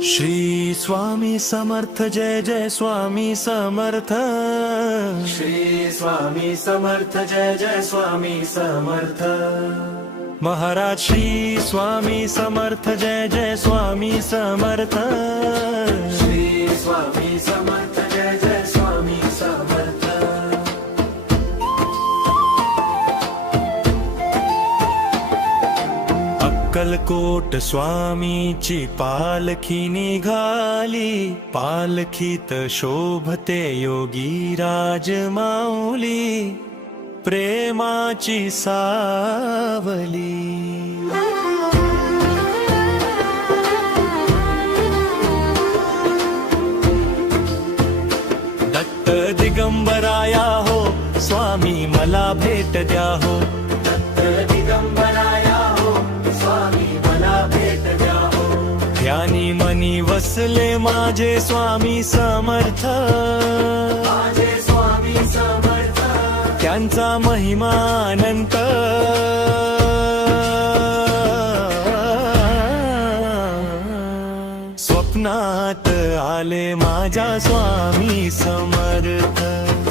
श्री स्वामी समर्थ, जय जय स्वामी समर्थ। श्री स्वामी समर्थ, जय जय स्वामी समर्थ। महाराज श्री स्वामी समर्थ, जय जय स्वामी समर्थ। श्री स्वामी समर्थ, जय जय स्वामी समर्थ। अक्कलकोट स्वामीची पालखी निघाली, पालखीत शोभते योगी राज माऊली, प्रेमाची सावली। दत्त दिगंबराया हो, स्वामी मला भेट द्या हो। दत्त दिगंबराया हो, स्वामी मला भेट द्या हो। ध्यानी मनी वसले माझे स्वामी समर्थ, माझे स्वामी समर्थ। त्यांचा महिमा अनंत, स्वप्नात आले माझ्या स्वामी समर्थ।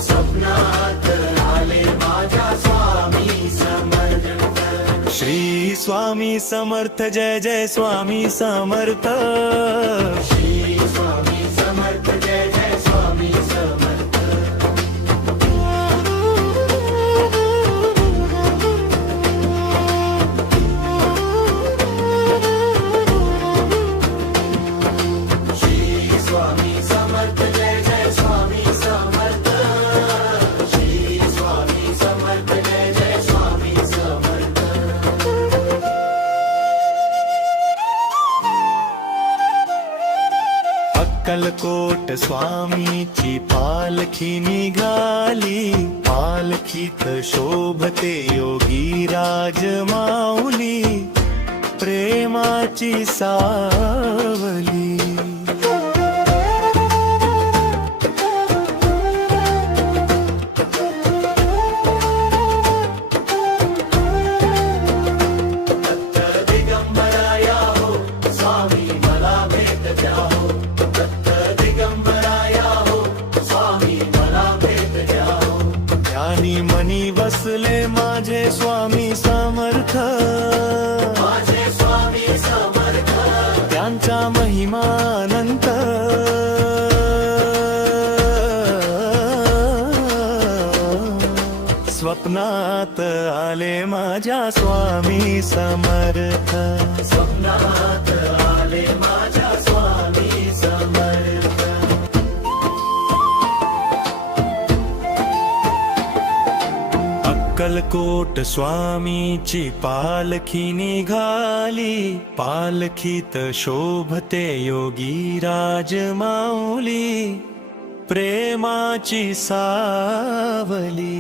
स्वप्नात आले माझ्या स्वामी समर्थ। श्री स्वामी समर्थ, जय जय स्वामी समर्थ। श्री स्वामी समर्थ, जय जय स्वामी समर्थ। श्री स्वामी समर्थ, जय जय स्वामी समर्थ। श्री स्वामी समर्थ, जय जय स्वामी समर्थ। अक्कलकोट स्वामीची पालखी निघाली, पालखीत शोभते योगी राज माऊली, प्रेमाची सावली। दत्त दिगंबराया हो, स्वामी मला भेट द्या हो। दत्त दिगंबराया हो, स्वामी मला भेट द्या हो। ध्यानी मनी बसले माझे स्वामी समर्थ, माझे स्वामी समर्थ। त्यांचा महिमा अनंत, स्वप्नात आले माझ्या स्वामी समर्थ। स्वप्नात आले माझ्या स्वामी समर्थ। अक्कलकोट स्वामीची पालखी निघाली, पालखीत शोभते योगी राज माऊली, प्रेमाची सावली।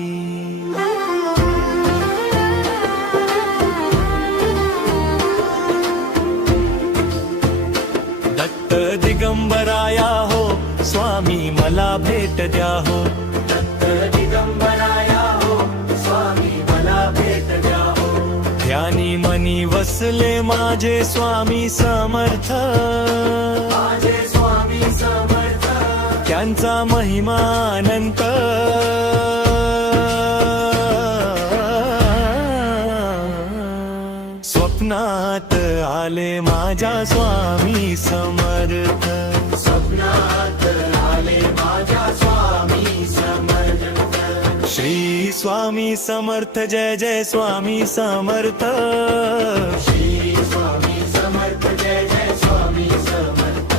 दत्त दिगंबराया हो, स्वामी मला भेट द्या हो। दत्त दिगंबराया हो, स्वामी मला भेट द्या हो। ध्यानी मनी वसले माझे स्वामी समर्थ, माझे स्वामी समर्थ। त्यांचा महिमा अनंत, स्वप्नात आले माझ्या स्वामी समर्थ। स्वप्नात आले माझ्या स्वामी समर्थ। श्री स्वामी समर्थ, जय जय स्वामी समर्थ। श्री स्वामी समर्थ, जय जय स्वामी समर्थ।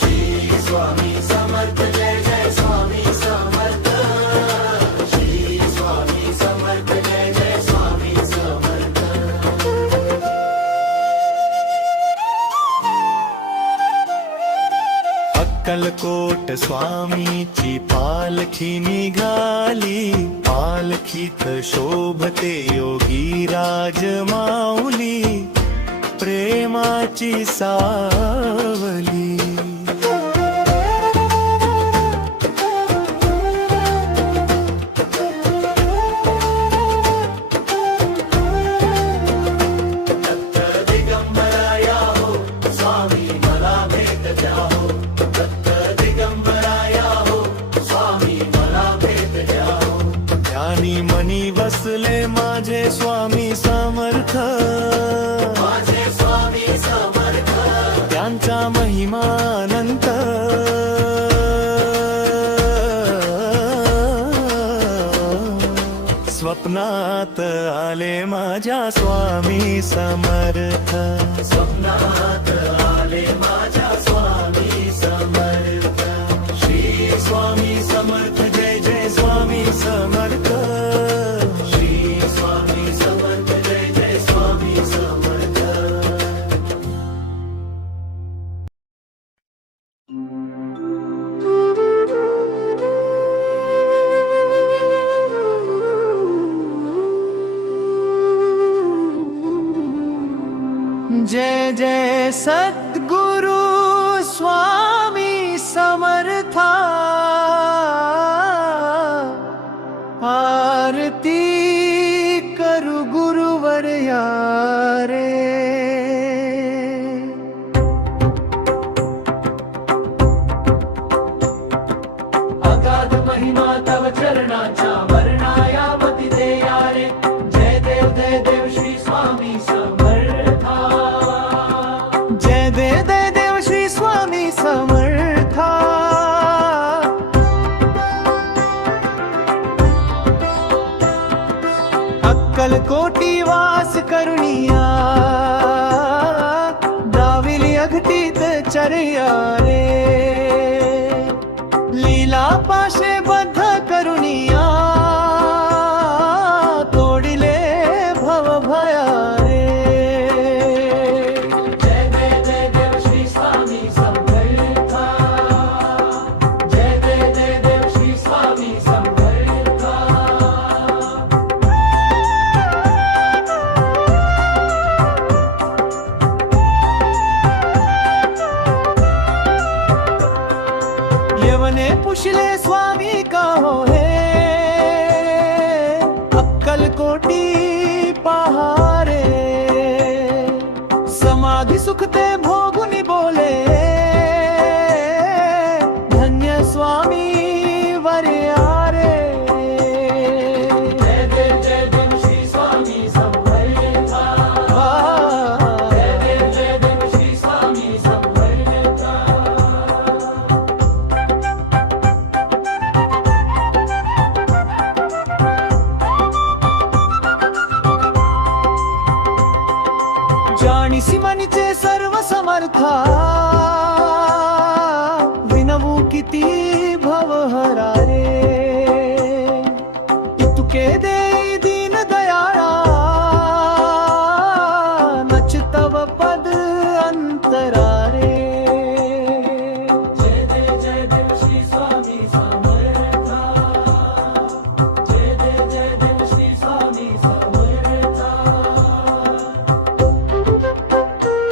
श्री स्वामी समर्थ, जय जय स्वामी समर्थ। श्री स्वामी समर्थ, जय जय स्वामी समर्थ। अक्कलकोट स्वामीची पालखी निघाली, पालखीत शोभते योगी राज माऊली, प्रेमाची सावली। अनंत स्वप्नात आले माझ्या स्वामी समर्थ स्वप्नात आले माझ्या स्वामी समर्थ श्री स्वामी समर्थ जय जय स्वामी समर्थ श्री स्वामी समर्थ जय जय स्वामी समर्थ जय जय सद्गुरु स्वामी समर्था आरती करु गुरुवर्या रे अगाध महिमा तव चरणाच्या वर्णायामती देया रे जय देव श्री स्वामी समर्था जय देव श्री स्वामी समर्था अक्कलकोटी वास करुणिया दाविली अघटित चर्या रे लीला पाशे बद्ध करुणिया तोडिले भव भया रे जय देव श्री स्वामी समर्था जय देव श्री स्वामी समर्था यवने पुछले स्वामी का हो है अक्कलकोटी पहारे समाधि सुखते भोगुनी बोले धन्य स्वामी वरियारे जय देव श्री स्वामी समर्था जय देव श्री स्वामी समर्था जाणीसी मनीचे सर्व समर्था विनवू किती भवहरा रे इतुके देई दीन दयाळा नच तव पद अंतरा रे जय देव श्री स्वामी समर्था जय देव श्री स्वामी समर्था जय देव श्री स्वामी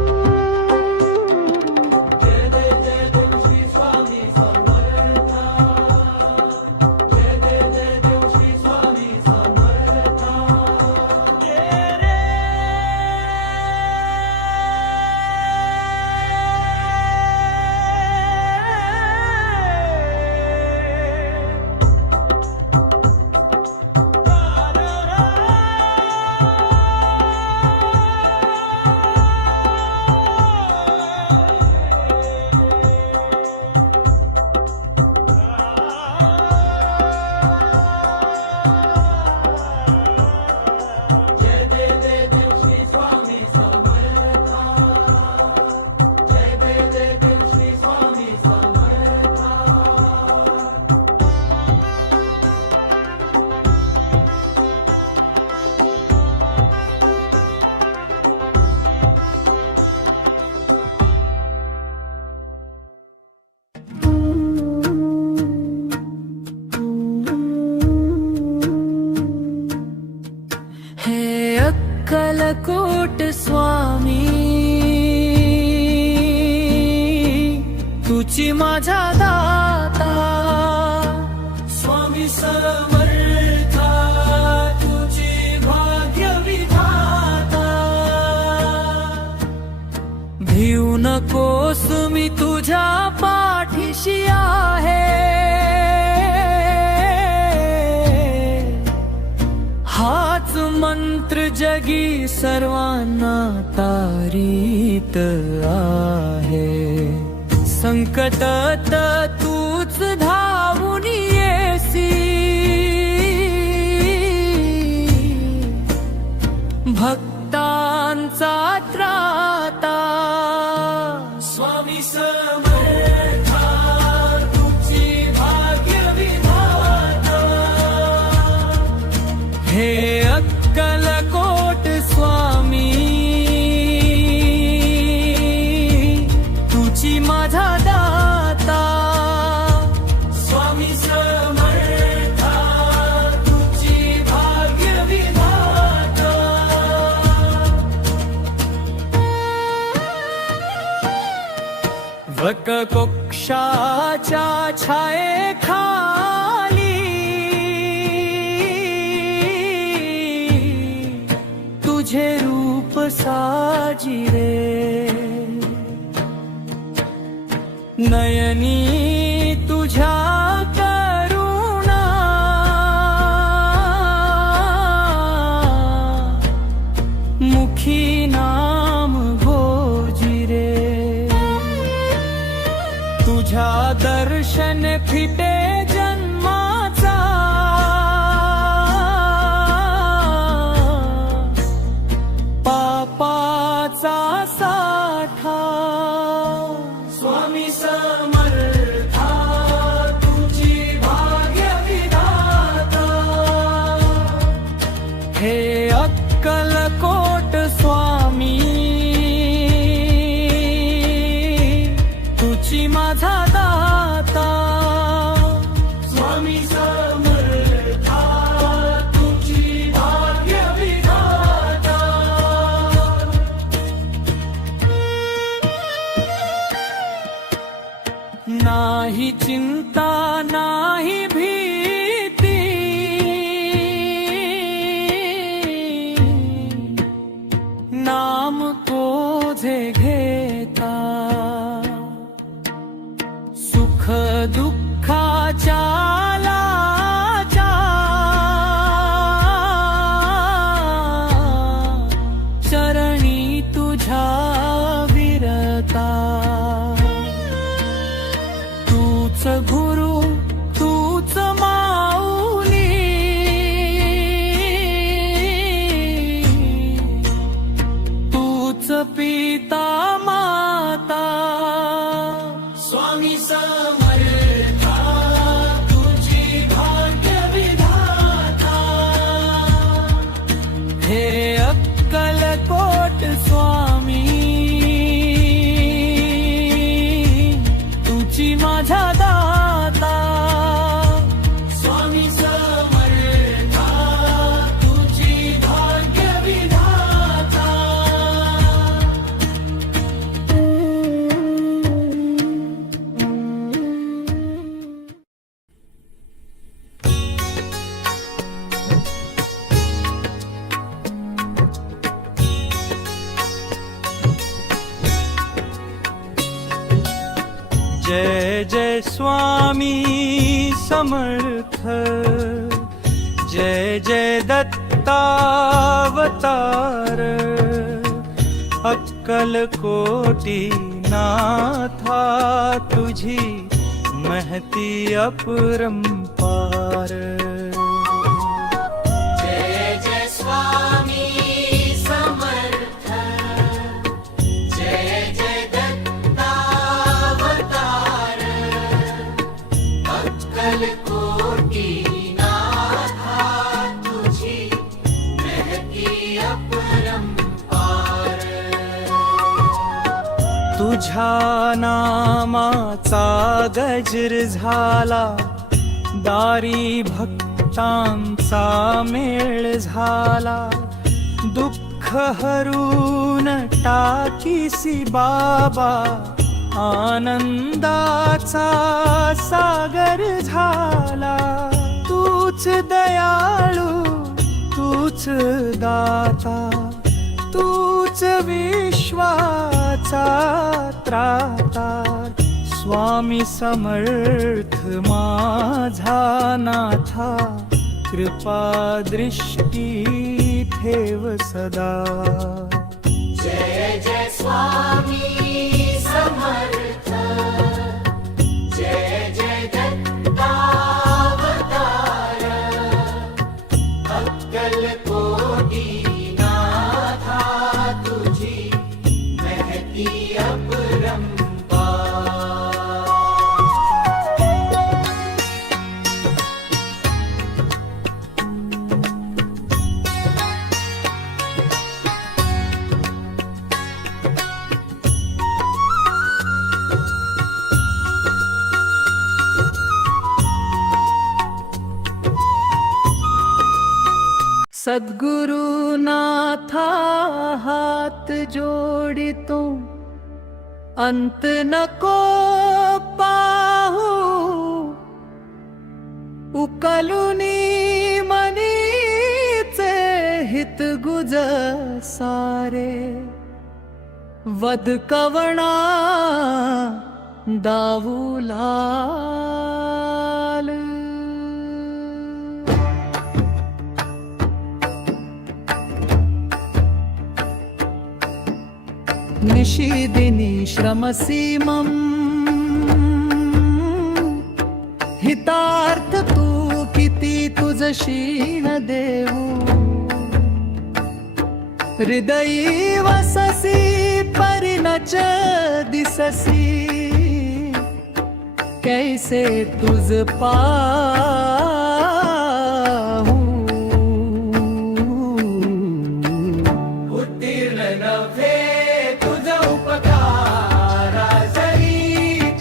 समर्था जय देव श्री स्वामी समर्था जय देव श्री स्वामी समर्था जय देव श्री स्वामी समर्था हे अक्कलकोट स्वामी तुझी माझा दाता स्वामी समर्था तुझी भाग्य विधाता भिऊ नकोस मी तुझ्या पाठीशी आहे, हाच मंत्र जगी सर्वांना तारीत आहे. संकटात तूच धावून येसी, भक्तांचा त्राता. स्वामी समर्था तुझी भाग्य विधाता. हे अक्कलकोट स्वामी, तुझी माझा दाता. स्वामी समर्था तुझी भाग्य विधाता. वटवृक्षाच्या छायेखाली तुझे रूप साजिरे, नयनी तुझ्या करुणा. मुखी नाम घोजिरे, तुझ्या दर्शन फिटे जन्माचा. पापाचा साठा. स्वामी समर्था तुझी भाग्य विधाता. हे अक्कलकोट स्वामी, तुझी माझा दाता. स्वामी समर्था तुझी भाग्य विधाता. नाही चिंता नाही भीती, नाम तुझे घेता. सुख दुःखाच्या लाजा, चरणी तुझ्या विरता. तूच गुरु तूच माऊली, तूच पिता माता. स्वामी समर्था तुझी भाग्य विधाता. हे अक्कलकोट स्वामी, तुझी माझा दाता. स्वामी समर्था तुझी भाग्य विधाता. जय जय स्वामी समर्थ, जय जय दत्तावतार. अक्कलकोटी नाथा तुझी महती अपरंपार. जय जय स्वामी समर्थ, जय जय दत्तावतार. अक्कलकोटी नाथा तुझी महती अपरंपार. तुझ्या नामाचा गजर झाला, दारी भक्तांचा मेळ झाला. दुःख हरून टाकीसी बाबा, आनंदाचा सागर झाला. तूच दयाळू तूच दाता, तूच विश्वाचा त्राता स्वामी समर्थ माझा नाथा कृपा दृष्टी ठेव सदा जय जय स्वामी समर्थ जय जय दत्तावतार अक्कलकोटी नाथा तुझी महती अपरंपार सद्गुरुनाथा हात जोडितो अंत नको पाहू उकलुनी मनीचे हित गुज सारे वद कवणा दाऊलाल निशिदिनी श्रमसीमम् हितार्थ तू किती तुझ क्षीण देऊ हृदयी वससी परिणच दिससी कैसे तुझ पाहू उत्तीर्ण नव्हे तुझ उपकारा जरी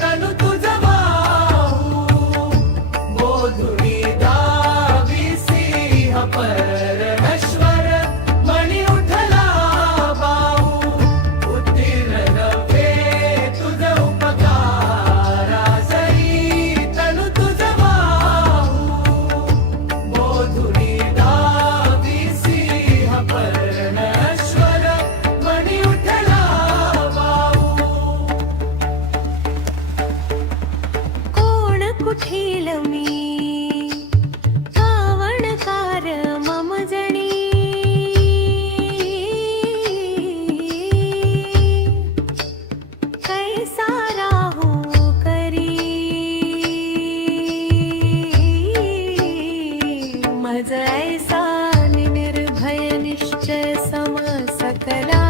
तनु तुझ वाहू बोधुनी दाविसी परमेश्वर मणी उठला बाहू उत्तीर्ण नव्हे तुझ उपकारा जरी तनु तुझ वाहू बोधुनी दाविसी परमेश्वर मणी उठला बाहू कोण कुठील मी कावणकार मम जणी कैसा राहू करी मज ऐसा निर्भय निश्चय सम सकला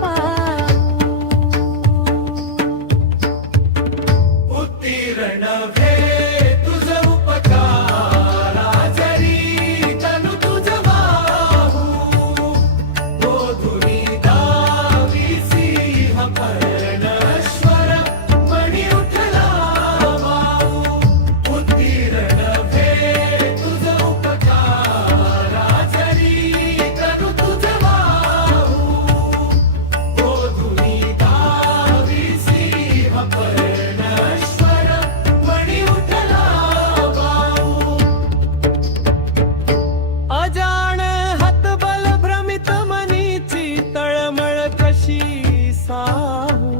पाहू उत्तीर्ण नव्हे तुझ उपकारा जरी तनु तुझ वाहू बोधुनी दाविसी परमेश्वर मणी उठला बाहू उत्तीर्ण नव्हे तुझ उपकारा जरी तनु तुझ वाहू बोधुनी दाविसी परमेश्वर मणी उठला बाहू अजाण हतबल भ्रमित मनीची तळमळ कशी साहू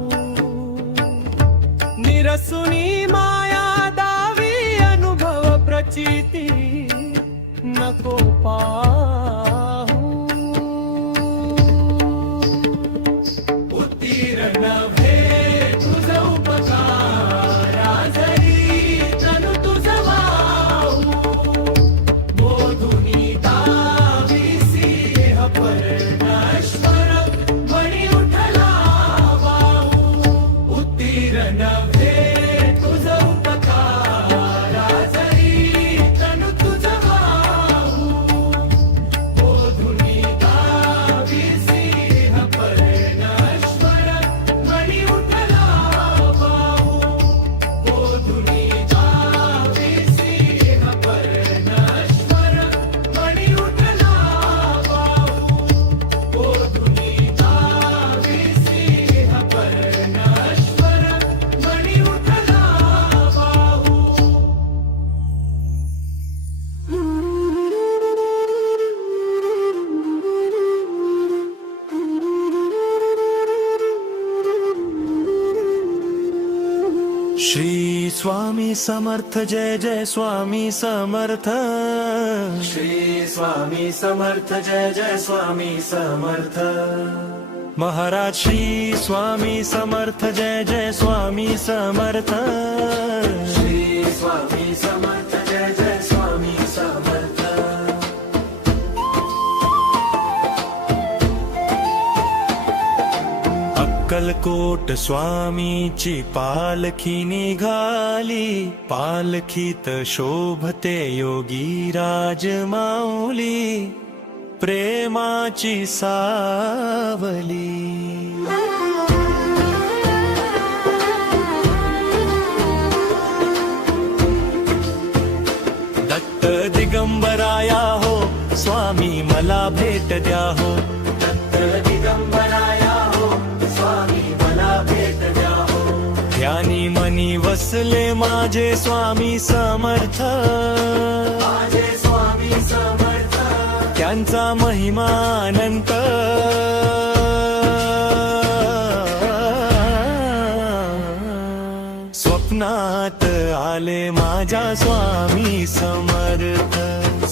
निरसुनी माया दावी अनुभव प्रचिती नको पाहू उत्तीर्ण नव्हे तुझ उपकारा जरी तनु तुझ वाहू बोधुनी दाविसी परमेश्वर मणी उठला बाहू उत्तीर्ण नव्हे तुझ उपकारा जरी तनु तुझ वाहू बोधुनी दाविसी परमेश्वर मणी श्री स्वामी समर्थ जय जय स्वामी समर्थ. श्री स्वामी समर्थ जय जय स्वामी समर्थ. महाराज श्री स्वामी समर्थ जय जय स्वामी समर्थ. श्री स्वामी समर्थ जय जय स्वामी समर्थ. अक्कलकोट स्वामीची पालखी निघाली, पालखीत शोभते योगी राज माऊली, प्रेमाची सावली. दत्त दिगंबराया हो स्वामी मला भेट द्या हो. दत्त दिगंबराया हो स्वामी मला भेट द्या हो. ध्यानी मनी वसले माझे स्वामी समर्थ, माझे स्वामी समर्थ. त्यांचा महिमा अनंत. स्वप्नात आले माझ्या स्वामी समर्थ.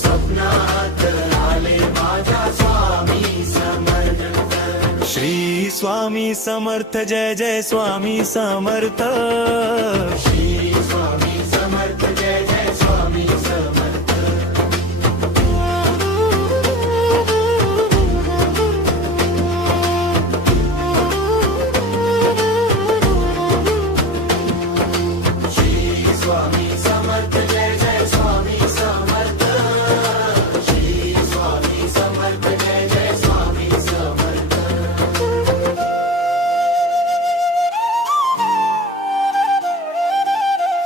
स्वप्नात आले माझ्या स्वामी समर्थ. श्री स्वामी समर्थ जय जय स्वामी समर्थ. श्री स्वामी समर्थ जय जय स्वामी समर्थ. श्री स्वामी समर्थ जय जय स्वामी समर्थ. श्री स्वामी समर्थ जय जय स्वामी समर्थ.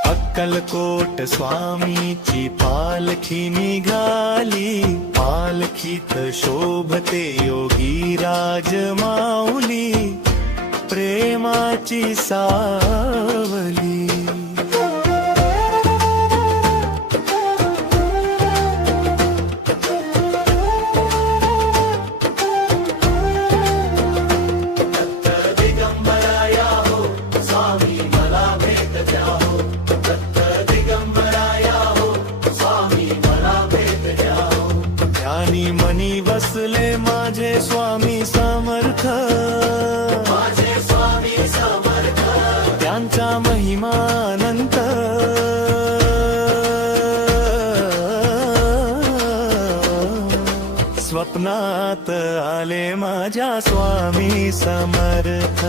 अक्कलकोट स्वामीची पालखी निघाली, पालखीत शोभते योगी राज माऊली, प्रेमाची सावली. दत्त दिगंबराया हो स्वामी मला भेट द्या हो. दत्त दिगंबराया हो स्वामी मला भेट द्या हो. ध्यानी मनी बसले माझे स्वामी समर्थ, माझे स्वामी समर्थ. त्यांचा महिमा अनंत. स्वप्नात आले माझ्या स्वामी समर्थ.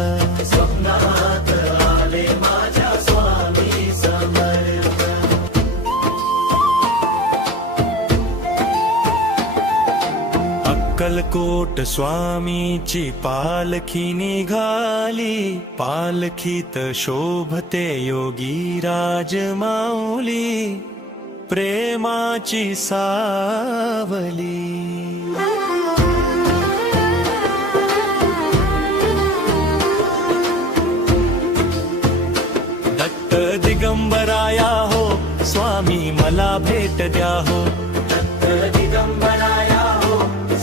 स्वप्नात आले माझ्या स्वामी समर्थ. अक्कलकोट स्वामीची पालखी निघाली, पालखीत शोभते योगी राज माऊली, प्रेमाची सावली. दत्त दिगंबराया हो स्वामी मला भेट द्या हो. दत्त दिगंबराया हो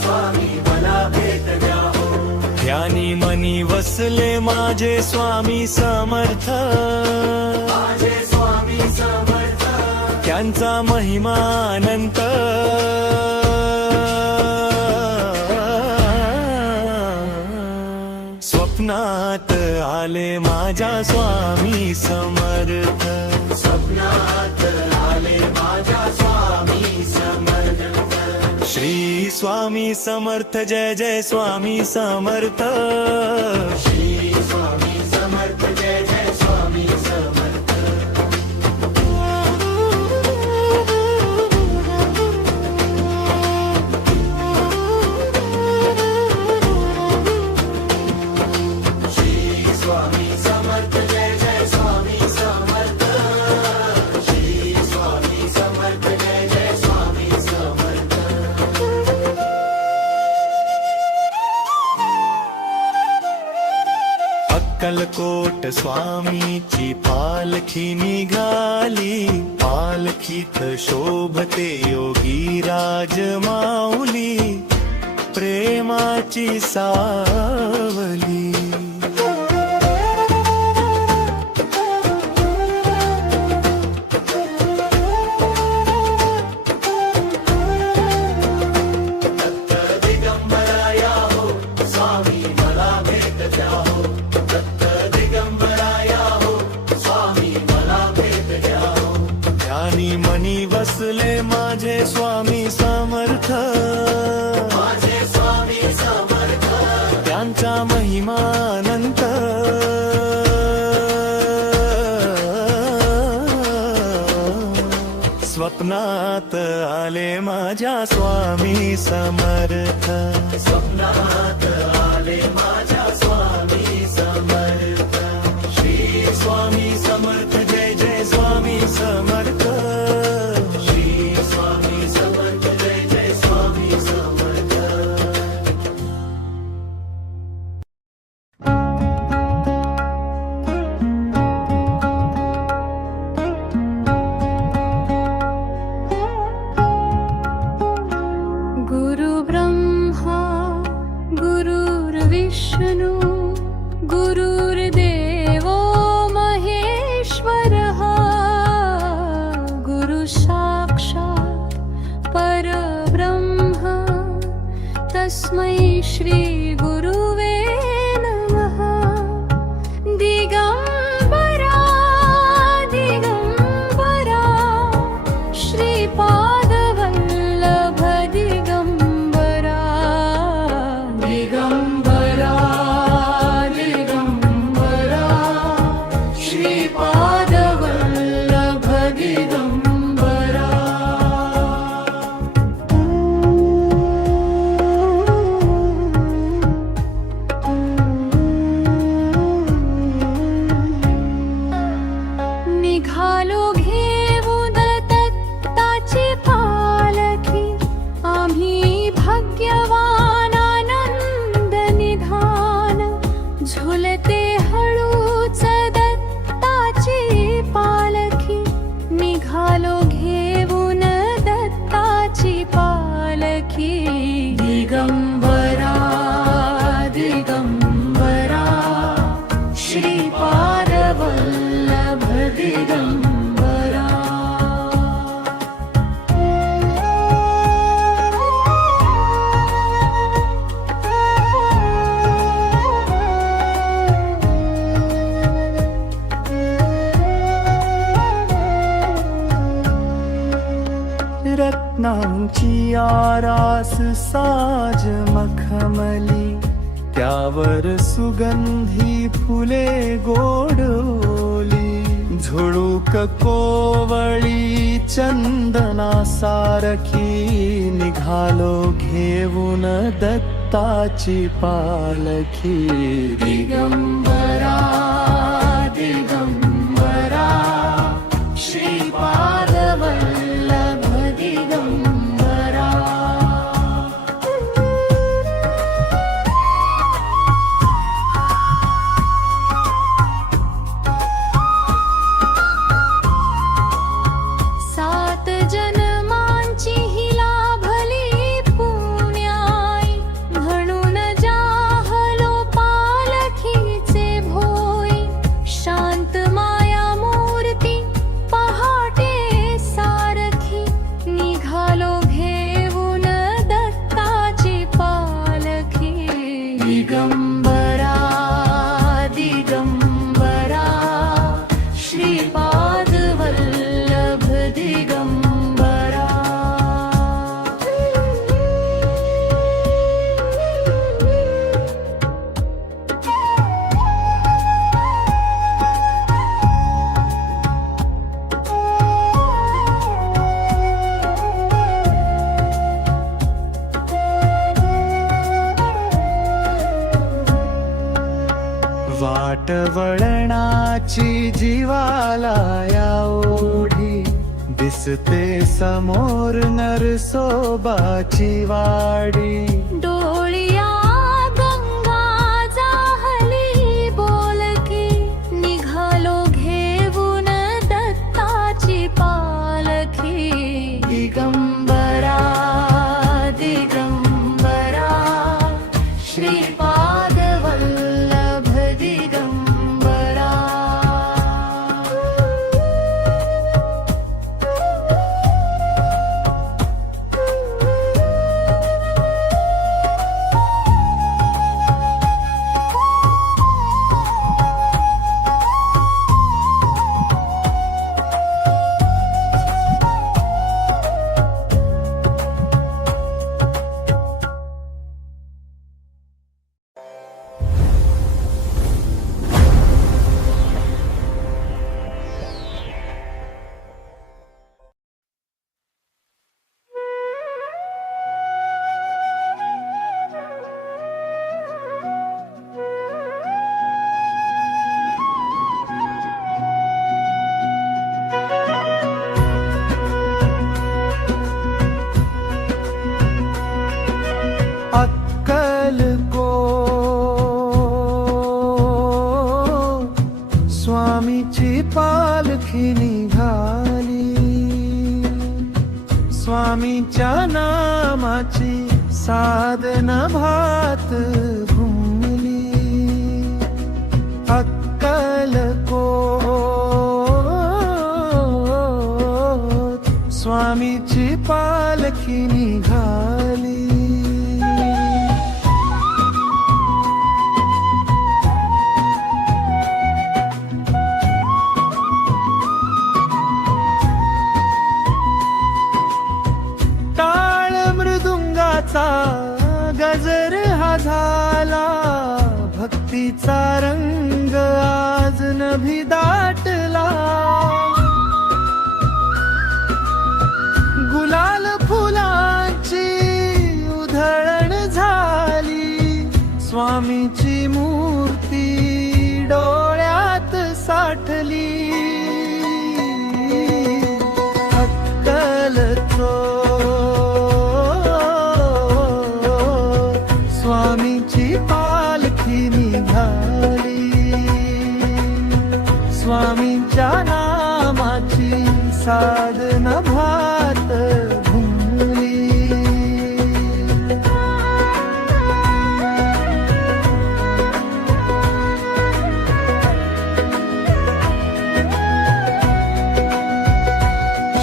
स्वामी मला भेट द्या हो. ध्यानी मनी वसले माझे स्वामी समर्थ, माझे स्वामी समर्थ. त्यांचा महिमा अनंत. स्वप्नात आले माझ्या स्वामी समर्थ. स्वप्नात आले माझ्या स्वामी समर्थ. श्री स्वामी समर्थ जय जय स्वामी समर्थ. श्री स्वामी समर्थ जय जय स्वामी समर्थ. श्री स्वामी समर्थ जय जय स्वामी समर्थ. श्री स्वामी समर्थ जय जय स्वामी समर्थ. अक्कलकोट स्वामीची पालखी निघाली, पालखीत शोभते योगी राज माऊली, प्रेमाची सावली. वसले माझे स्वामी समर्थ, माझे स्वामी समर्थ, त्यांचा महिमानंत. स्वप्नात आले माझ्या स्वामी समर्थ, स्वप्नात आले माझ्या स्वामी समर्थ. श्री स्वामी समर्थ, जय जय स्वामी समर्थ. श्री स्वामी समर्थ, जय जय स्वामी समर्थ. गुरु ब्रह्मा गुरुर्विष्णु गुरुर्देवो महेश्वरः, गुरु साक्षात् परब्रह्म तस्मै श्री गुरुवे नमः. दिगंबरा दिगंबरा श्रीपादवल्लभ दिगंबरा, दिगंबरा दिगंबरा श्रीपादवल्लभ दिगंबरा. निघालो घेऊन दत्ताची पालखी, आम्ही भाग्यवान आनंद निधान. झुलते हळूच दत्ताची पालखी, निघालो घेऊन दत्ताची पालखी. दिगंबरा दिगंबरा श्रीपादवल्लभ दिगंबरा. रत्नांची आरास साज मखमली, त्यावर सुगंधी फुले गोडोली. झुळूक कोवळी चंदना सारखी, निघालो घेऊन दत्ताची पालखी. दिगंबरा दिगंबरा श्रीपादवल्लभ दिगंबरा. सात जन्मांची ही लाभली पुण्याई, म्हणून जाहलो पालखीचे भोई. शांत माया मूर्ती पहाटे सारखी, निघालो घेऊन दत्ताची पालखी. दिगंबरा दिगंबरा श्रीपादवल्लभ दिगंबरा. वाट वळणाची जीवाला या ओढी, दिसते समोर नरसोबाची वाडी. डोळिया गंगा जाहली बोलकी, निघालो घेऊन दत्ताची पालखी. दिगंबरा दिगंबरा श्रीपादवल्लभ दिगंबरा. स्वामीची पालखी निघाली, स्वामीच्या नामाची साधना भात घुमली. अक्कलकोट स्वामीची पालखी निघाली. टाळ मृदुंगाचा गजर हा झाला, भक्तीचा रंग आज नभी दाटला. गुलाल फुलांची उधळण झाली, स्वामीची मूर्ती डोळ्यात साठली. स्वामीची पालखी निघाली, स्वामींच्या नामाची साधना भात घुमली.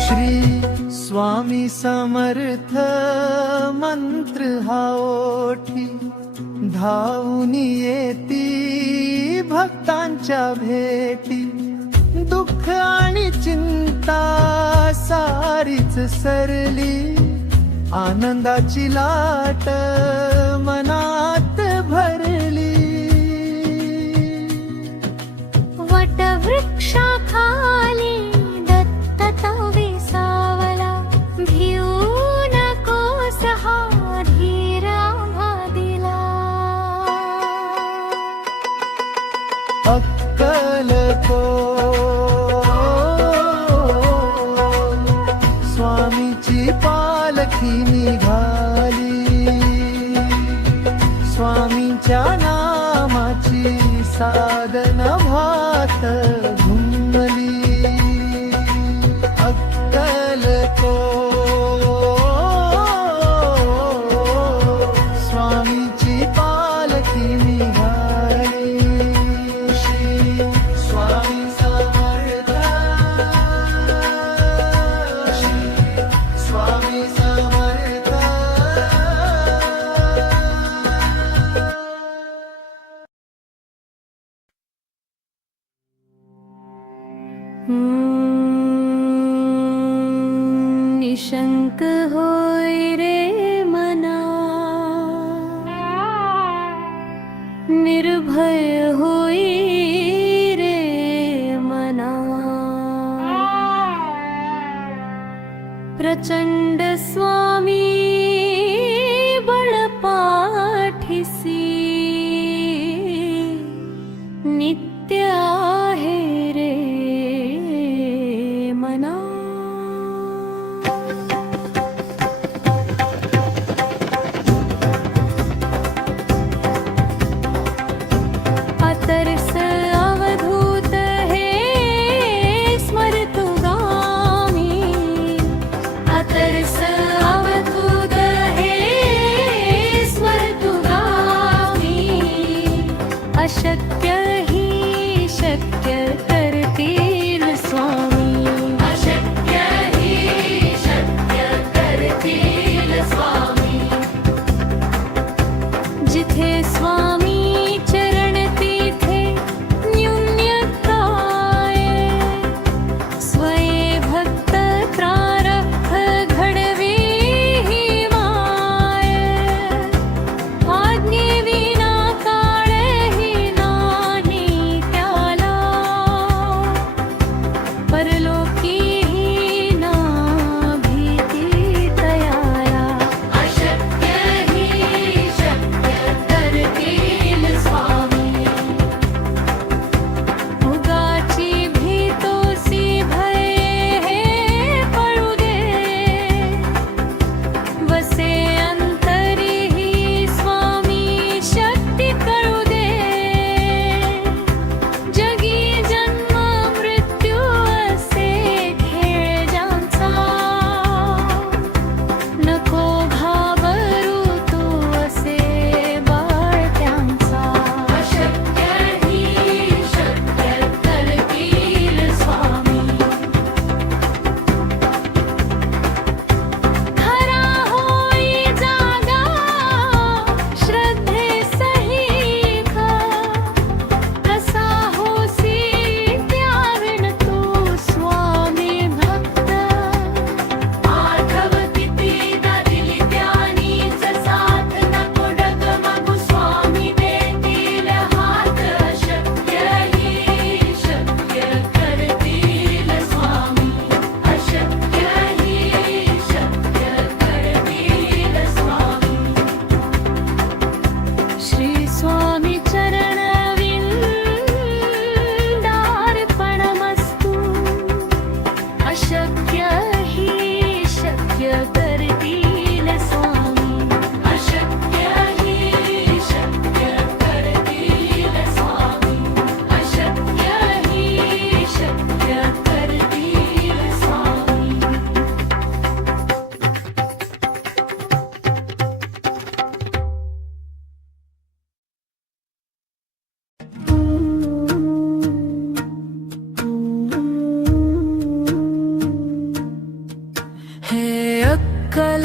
श्री स्वामी समर्थ मंत्र हा ओठी, धावून येती भक्तांच्या भेटी. दुःख आणि चिंता सारीच सरली, आनंदाची लाट मनात भरली. वटवृक्षाखाली दत्त विसावला, भिऊ नकोस हा धीर आम्हा दिला. अक्कलकोट स्वामीची पालखी निघाली, स्वामींच्या नामाची साधना भात घुमली. अक्कलकोट स्वामीची पालखी निघाली. श्री स्वामी समर्थ, श्री स्वामी समर्थ. निशंक होय रे मना, निर्भय होई रे मना. प्रचंड स्वामी बळपाठीसी, नित्य आहे रे मना. अतर्स अवधूत हे स्मरतुगामी, अतर्स अवधूत हे स्मरतुगामी. अशक्य ही शक्य करतील स्वामी, अशक्य ही शक्य करतील स्वामी. जिथे स्वामी चरण तिथे न्यून्य काय, स्वये भक्त प्रारब्ध घडवी ही माय. आज्ञेविना काळही नाही त्याला,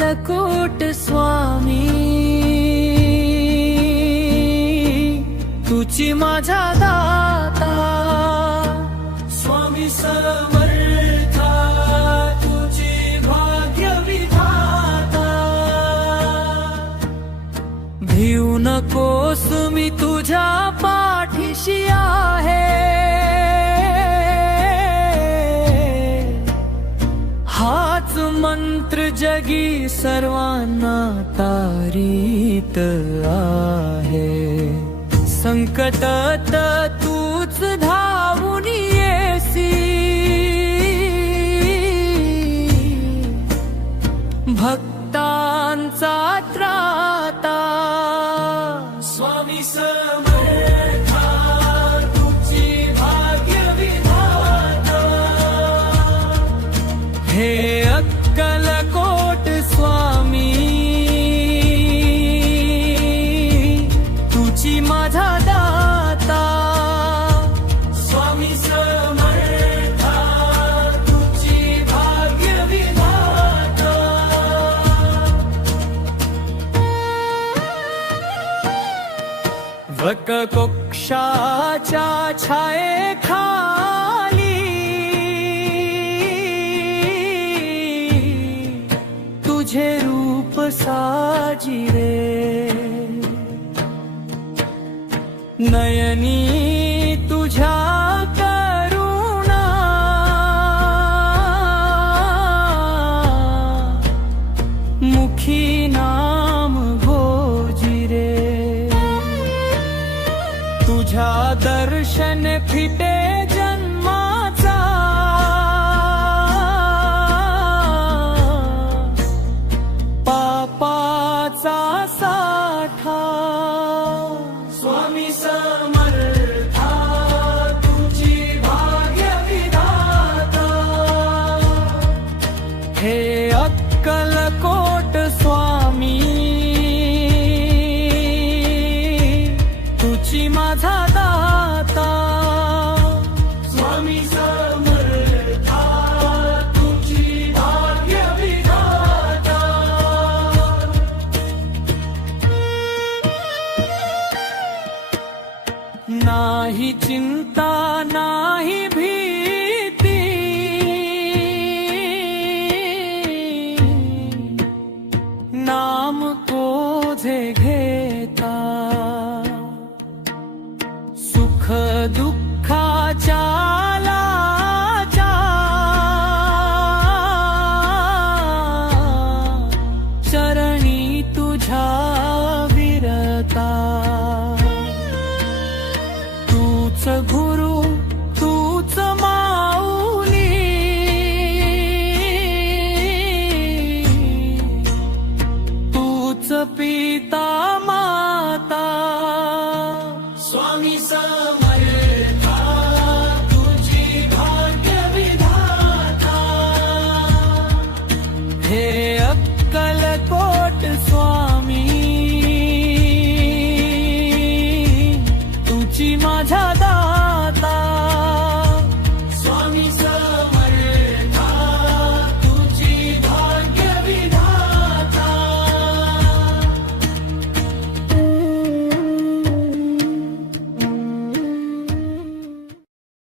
अक्कलकोट स्वामी, तुझी माझा दाता. स्वामी समर्था तुझी भाग्य विधाता. भिऊ नकोस मी तुझ्या पाठीशी आहे. हाच मंत्र जगी सर्वांना तारीत आहे. संकटात तूच धावून येसी, भक्तांचा त्राता. स्वामी समर्था तुझी भाग्य विधाता. हे अक्कलकोट स्वामी, तुझी माझा दाता. स्वामी समर्था तुझी भाग्य विधाता. वटवृक्षाच्या छायेखाली तुझे रूप साजिरे. नयनी तुझ्या करुणा, मुखी नाम घोजिरे. तुझ्या दर्शन फिटे जन्माचा, पापाचा साठा. स्वामी समर्था तुझी भाग्य विधाता. हे अक्कलकोट स्वामी, तुझी माझा दाता. स्वामी समर्था तुझी भाग्य विधाता. नाही चिंता